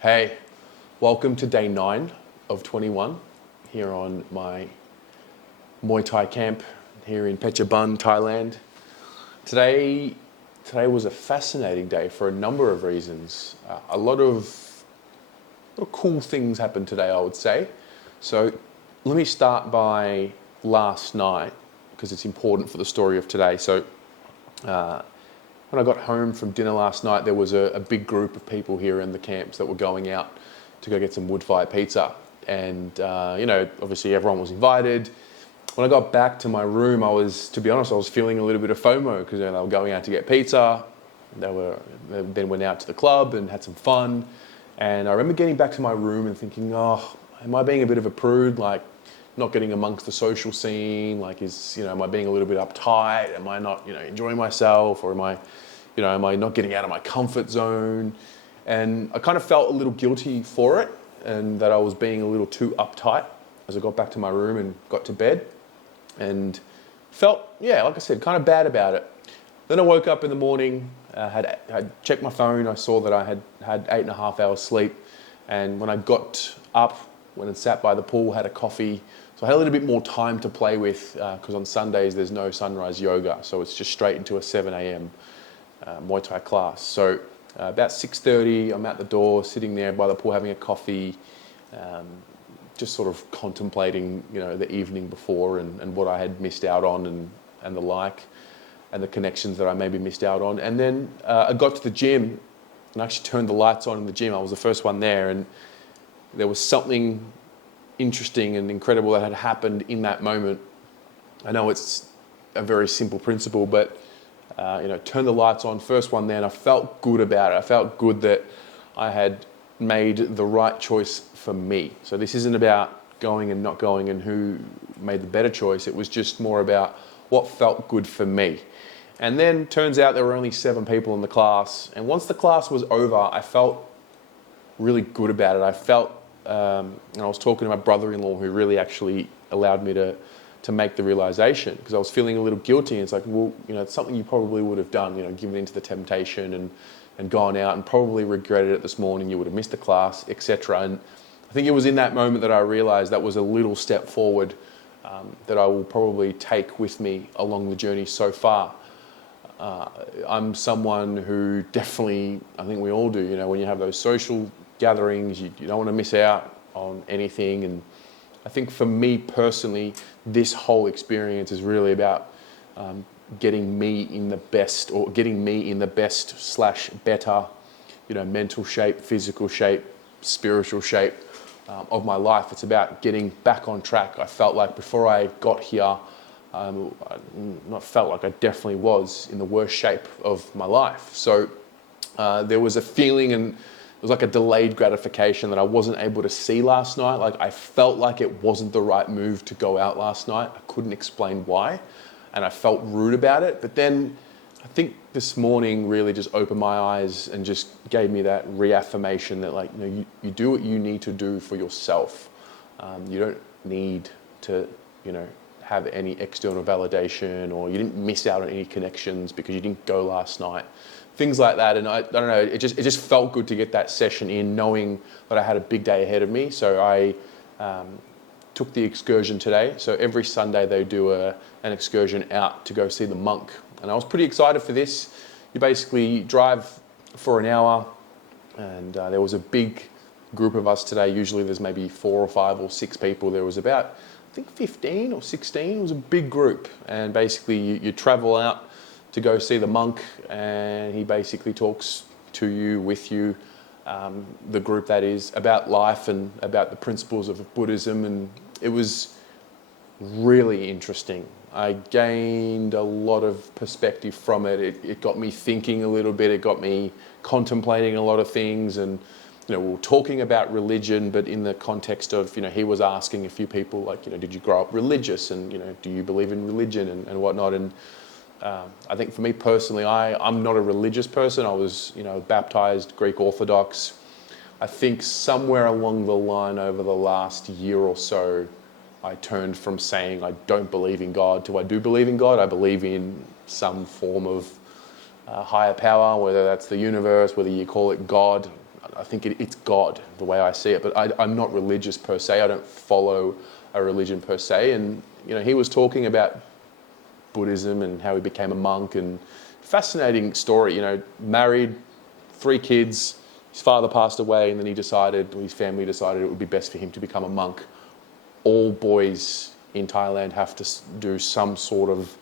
Hey, welcome to day 9 of 21 here on my Muay Thai camp here in Phetchabun, Thailand. Today was a fascinating day for a number of reasons. A lot of cool things happened today, I would say. So let me start by last night because it's important for the story of today. So when I got home from dinner last night, there was a big group of people here in the camps that were going out to go get some wood-fire pizza. And, obviously everyone was invited. When I got back to my room, to be honest, I was feeling a little bit of FOMO because they were going out to get pizza. They then went out to the club and had some fun. And I remember getting back to my room and thinking, oh, am I being a bit of a prude? Like, not getting amongst the social scene? Like, am I being a little bit uptight? Am I not, enjoying myself? Or am I not getting out of my comfort zone? And I kind of felt a little guilty for it and that I was being a little too uptight as I got back to my room and got to bed and felt, like I said, kind of bad about it. Then I woke up in the morning, had checked my phone. I saw that I had 8.5 hours sleep. And when I got up, went and sat by the pool, had a coffee. So I had a little bit more time to play with because on Sundays there's no sunrise yoga. So it's just straight into a 7 a.m. Muay Thai class. So about 6:30, I'm at the door, sitting there by the pool having a coffee, just sort of contemplating, the evening before and what I had missed out on and the like, and the connections that I maybe missed out on. And then I got to the gym and actually turned the lights on in the gym. I was the first one there, and there was something interesting and incredible that had happened in that moment. I know it's a very simple principle, but turn the lights on, first one there, and I felt good about it. I felt good that I had made the right choice for me. So this isn't about going and not going and who made the better choice. It was just more about what felt good for me. And then turns out there were only 7 people in the class. And once the class was over, I felt really good about it. I felt, and I was talking to my brother-in-law who really actually allowed me to make the realization, because I was feeling a little guilty. And it's like, well, it's something you probably would have done, given into the temptation and gone out and probably regretted it this morning. You would have missed the class, etc. And I think it was in that moment that I realized that was a little step forward that I will probably take with me along the journey so far. I'm someone who definitely, I think we all do, when you have those social gatherings, you don't want to miss out on anything. And I think for me personally, this whole experience is really about getting me in the best / better, mental shape, physical shape, spiritual shape of my life. It's about getting back on track. I felt like before I got here, I definitely was in the worst shape of my life. So there was a feeling, and it was like a delayed gratification that I wasn't able to see last night. Like, I felt like it wasn't the right move to go out last night. I couldn't explain why, and I felt rude about it. But then I think this morning really just opened my eyes and just gave me that reaffirmation that, like, you do what you need to do for yourself. You don't need to, have any external validation, or you didn't miss out on any connections because you didn't go last night. Things like that. And I don't know, it just felt good to get that session in, knowing that I had a big day ahead of me. So I took the excursion today. So every Sunday they do an excursion out to go see the monk. And I was pretty excited for this. You basically drive for an hour, and there was a big group of us today. Usually there's maybe 4 or 5 or 6 people. There was about, I think 15 or 16. It was a big group. And basically you travel out to go see the monk, and he basically talks to you, with you, the group that is, about life and about the principles of Buddhism. And it was really interesting. I gained a lot of perspective from it. It got me thinking a little bit. It got me contemplating a lot of things. And we were talking about religion, but in the context of, he was asking a few people, like, did you grow up religious, and do you believe in religion and whatnot. And I think for me personally, I'm not a religious person. I was, baptized Greek Orthodox. I think somewhere along the line over the last year or so, I turned from saying I don't believe in God to I do believe in God. I believe in some form of higher power, whether that's the universe, whether you call it God. I think it's God, the way I see it. But I'm not religious per se. I don't follow a religion per se. And he was talking about Buddhism and how he became a monk, and fascinating story. Married, 3 kids. His father passed away, and then his family decided it would be best for him to become a monk. All boys in Thailand have to do some sort of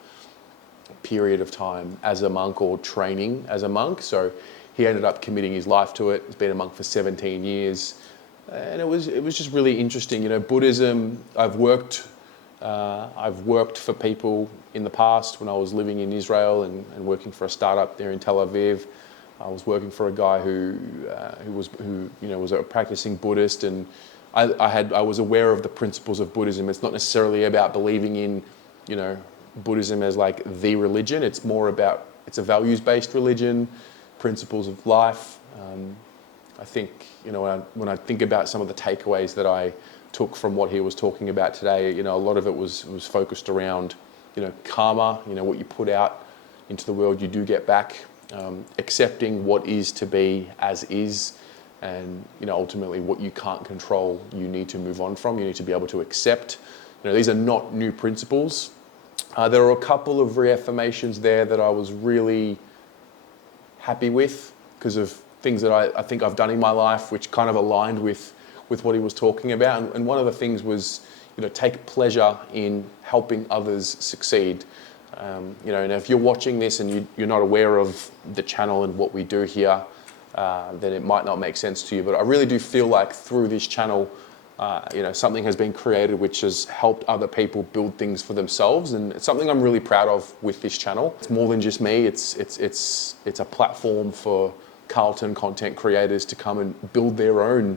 period of time as a monk or training as a monk. So he ended up committing his life to it. He's been a monk for 17 years. And it was just really interesting. Buddhism, I've worked for people in the past when I was living in Israel and working for a startup there in Tel Aviv. I was working for a guy who was a practicing Buddhist, and I was aware of the principles of Buddhism. It's not necessarily about believing in, Buddhism as like the religion. It's more about, it's a values-based religion, principles of life. I think, when I think about some of the takeaways that I took from what he was talking about today, a lot of it was focused around, karma, what you put out into the world, you do get back. Accepting what is to be as is, and ultimately what you can't control, you need to move on from. You need to be able to accept. These are not new principles. There are a couple of reaffirmations there that I was really happy with because of things that I think I've done in my life, which kind of aligned with what he was talking about. And one of the things was, take pleasure in helping others succeed. And if you're watching this and you're not aware of the channel and what we do here, then it might not make sense to you. But I really do feel like through this channel, something has been created which has helped other people build things for themselves, and it's something I'm really proud of with this channel. It's more than just me. It's a platform for Carlton content creators to come and build their own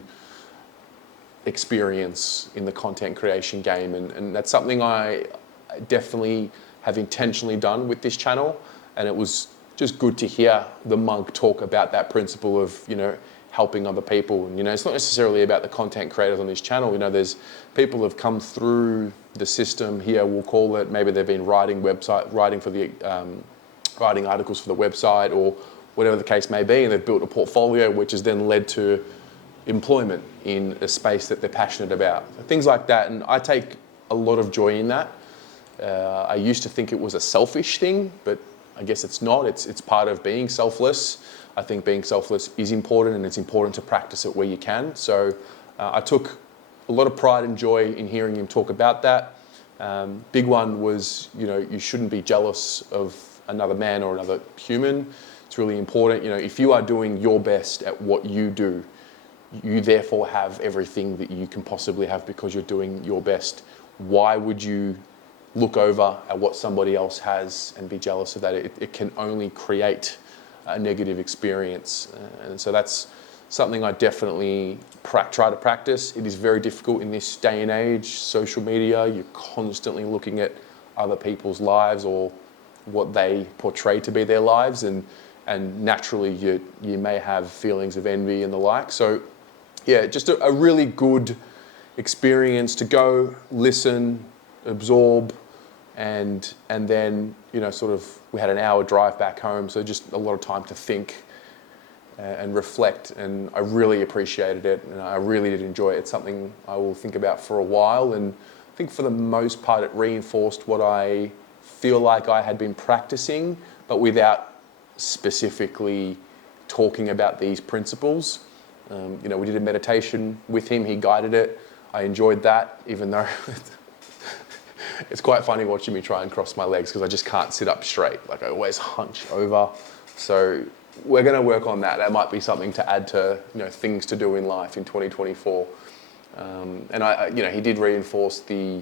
experience in the content creation game, and that's something I definitely have intentionally done with this channel. And it was just good to hear the monk talk about that principle of helping other people. And it's not necessarily about the content creators on this channel. There's people have come through the system here, we'll call it. Maybe they've been writing articles for the website or whatever the case may be, and they've built a portfolio which has then led to employment in a space that they're passionate about, things like that. And I take a lot of joy in that. I used to think it was a selfish thing, but I guess it's not. It's part of being selfless. I think being selfless is important, and it's important to practice it where you can. So I took a lot of pride and joy in hearing him talk about that. Big one was, you shouldn't be jealous of another man or another human. It's really important. If you are doing your best at what you do, you therefore have everything that you can possibly have because you're doing your best. Why would you look over at what somebody else has and be jealous of that? It can only create a negative experience. And so that's something I definitely try to practice. It is very difficult in this day and age. Social media, you're constantly looking at other people's lives or what they portray to be their lives, and naturally you may have feelings of envy and the like. So yeah, just a really good experience to go, listen, absorb, and then we had an hour drive back home, so just a lot of time to think and reflect, and I really appreciated it, and I really did enjoy it. It's something I will think about for a while, and I think for the most part it reinforced what I feel like I had been practicing, but without specifically talking about these principles. We did a meditation with him, he guided it. I enjoyed that, even though it's quite funny watching me try and cross my legs because I just can't sit up straight. Like I always hunch over. So we're going to work on that. That might be something to add to things to do in life in 2024. And he did reinforce the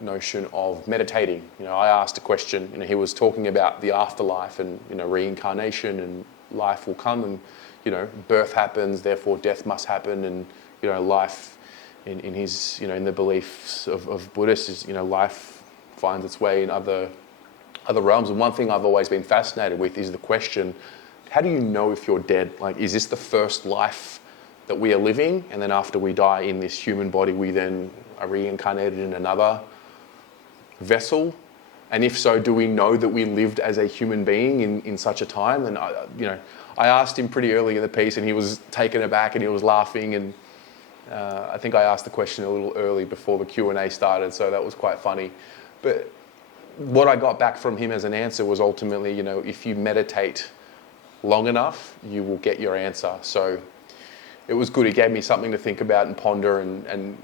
notion of meditating. I asked a question. He was talking about the afterlife and reincarnation, and life will come, and birth happens, therefore death must happen, and life in his in the beliefs of Buddhists is life finds its way in other realms. And one thing I've always been fascinated with is the question: how do you know if you're dead? Like, is this the first life that we are living, and then after we die in this human body, we then are reincarnated in another vessel? And if so, do we know that we lived as a human being in such a time? And I asked him pretty early in the piece, and he was taken aback and he was laughing. And I think I asked the question a little early before the Q&A started, so that was quite funny. But what I got back from him as an answer was ultimately, if you meditate long enough, you will get your answer. So it was good. He gave me something to think about and ponder, and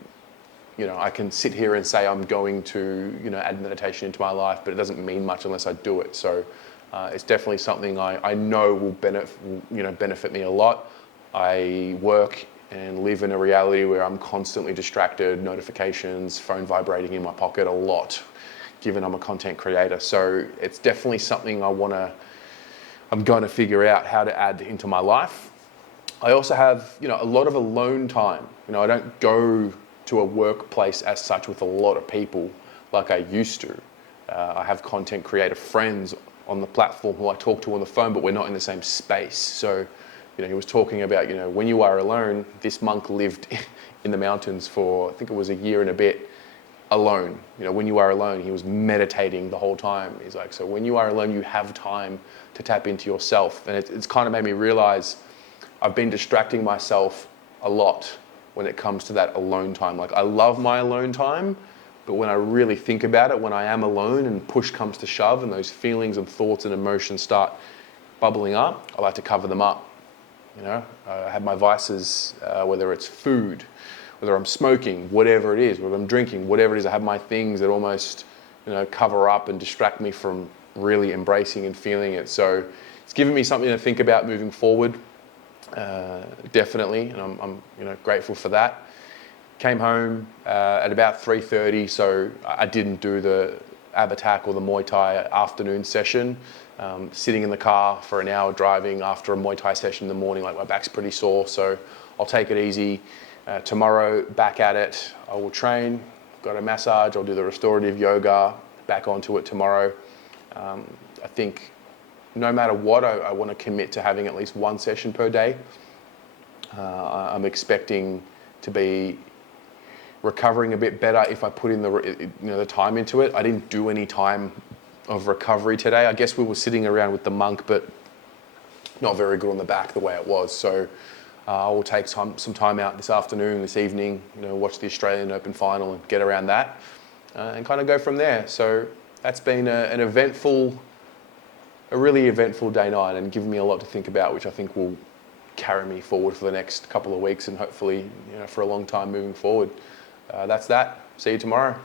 I can sit here and say I'm going to, add meditation into my life, but it doesn't mean much unless I do it. So it's definitely something I know will benefit me a lot. I work and live in a reality where I'm constantly distracted, notifications, phone vibrating in my pocket a lot, given I'm a content creator. So it's definitely something I'm going to figure out how to add into my life. I also have, a lot of alone time. I don't go to a workplace as such with a lot of people like I used to. I have content creator friends on the platform who I talk to on the phone, but we're not in the same space. So, he was talking about, when you are alone, this monk lived in the mountains for, I think it was a year and a bit, alone. When you are alone, he was meditating the whole time. He's like, so when you are alone, you have time to tap into yourself. And it's kind of made me realize I've been distracting myself a lot when it comes to that alone time. Like, I love my alone time, but when I really think about it, when I am alone and push comes to shove and those feelings and thoughts and emotions start bubbling up, I like to cover them up. I have my vices, whether it's food, whether I'm smoking, whatever it is, whether I'm drinking, whatever it is, I have my things that almost, cover up and distract me from really embracing and feeling it. So it's given me something to think about moving forward, definitely, and I'm grateful for that. Came home at about 3:30, so I didn't do the ab attack or the Muay Thai afternoon session. Sitting in the car for an hour driving after a Muay Thai session in the morning, like my back's pretty sore, so I'll take it easy. Tomorrow, back at it. I will train, got a massage, I'll do the restorative yoga, back onto it tomorrow. I think no matter what, I want to commit to having at least one session per day. I'm expecting to be recovering a bit better if I put in the time into it. I didn't do any time of recovery today. I guess we were sitting around with the monk, but not very good on the back the way it was. So I will take some time out this afternoon, this evening, watch the Australian Open final and get around that and kind of go from there. So that's been a really eventful day 9 and given me a lot to think about, which I think will carry me forward for the next couple of weeks and hopefully for a long time moving forward. That's that. See you tomorrow.